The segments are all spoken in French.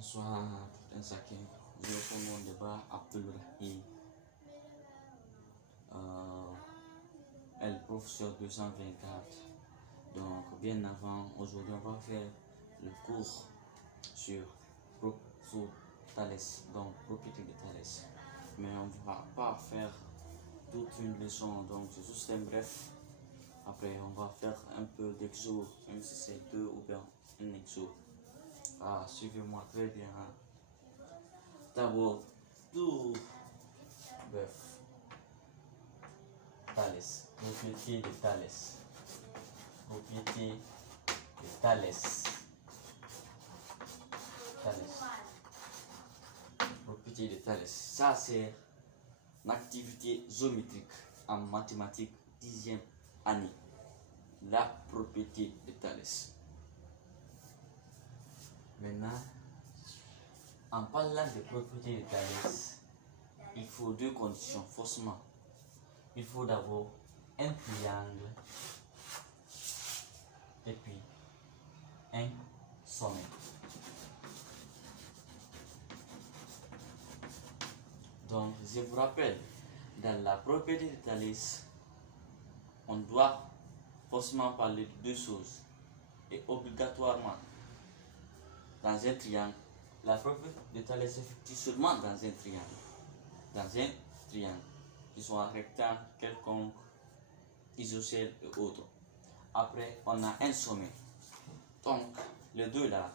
Bonsoir tout un chacun. Je reprends mon débat Abdulrahim. Elle professeur 224. Donc, bien avant, aujourd'hui, on va faire le cours sur Thalès, donc propriété de Thalès. Mais on ne va pas faire toute une leçon, donc c'est juste un bref. Après, on va faire un peu d'exo, même si c'est deux ou bien un exo. Suivez-moi très bien. D'abord, tout bœuf. Thalès, propriété de Thalès. Propriété de Thalès. Thalès. Propriété de Thalès. Ça, c'est une activité géométrique en mathématiques 10e année. La propriété de Thalès. Maintenant, en parlant de propriété de Thalès, il faut deux conditions, forcément. Il faut d'abord un triangle et puis un sommet. Donc, je vous rappelle, dans la propriété de Thalès, on doit forcément parler de deux choses. Et obligatoirement, dans un triangle, la propriété de Thalès s'effectue seulement dans un triangle. Dans un triangle, qui soit rectangle, quelconque, isocèle et autres. Après, on a un sommet. Donc, les deux là,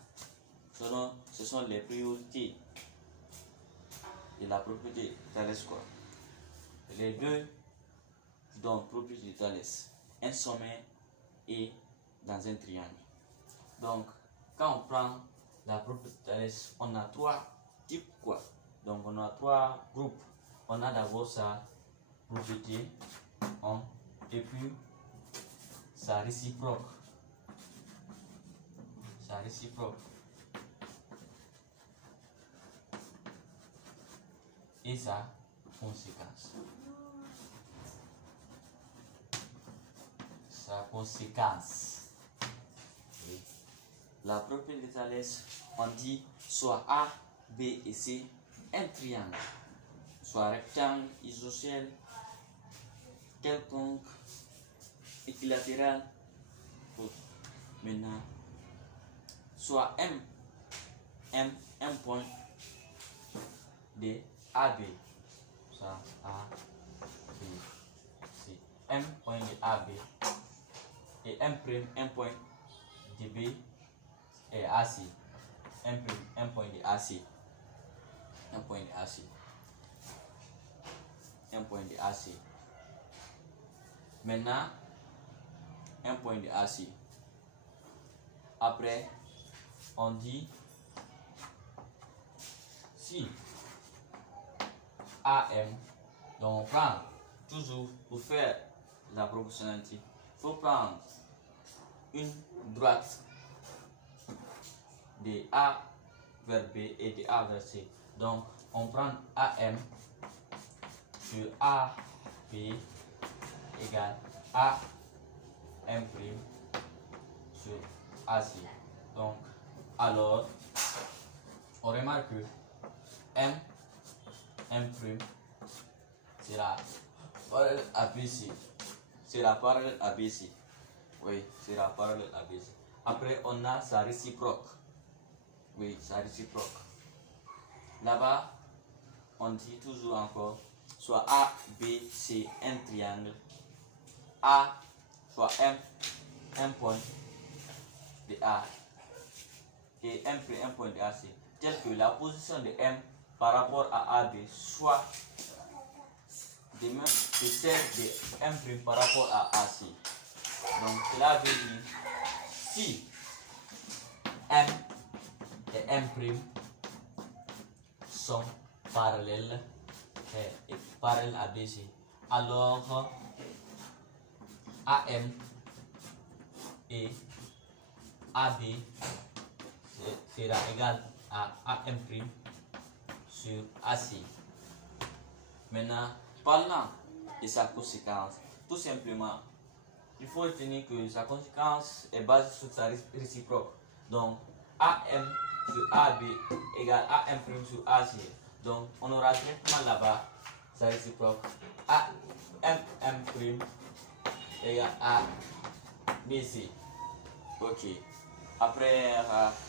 ce sont les priorités de la propriété de Thalès, quoi. Les deux dont propriété de Thalès, un sommet et dans un triangle. Donc, quand on prend la propriété de Thalès, on a trois types, quoi. Donc, on a trois groupes. On a d'abord sa propriété et puis sa réciproque. Sa réciproque. Et sa conséquence. Sa conséquence. Oui. La propriété de Thalès, on dit soit A, B et C, un triangle. Soit rectangle, isocèle, quelconque, équilatéral. Maintenant, soit un point de AB. Ça, A, B, C. Un point de AB et un point de B et AC. Un point de AC. Un point de AC. Un point de AC. Maintenant, un point de AC. Après, on dit si AM, donc on prend toujours pour faire la proportionnalité, il faut prendre une droite de A vers B et de A vers C. Donc, on prend AM sur AB égale AM' sur AC. Donc, alors, on remarque que M' sera parallèle à BC. Sera parallèle à BC. Oui, sera parallèle à BC. Après, on a sa réciproque. Oui, sa réciproque. Là-bas, on dit toujours encore soit A, B, C, un triangle. A, soit M, un point de A et un point de AC, tel que la position de M par rapport à AB soit de même que celle de M' par rapport à AC. Donc cela veut dire si M et M' sont parallèles à BC, alors AM et AB sera égal à AM' sur AC. Maintenant, parlant de sa conséquence, tout simplement, il faut retenir que sa conséquence est basée sur sa réciproque. Donc, AM sur AB égale AM' sur AC. Donc, on aura directement là-bas sa réciproque AM' égale à BC. Ok. Après,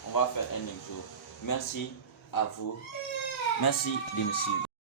on va faire un autre jour. Merci à vous. Merci de me suivre.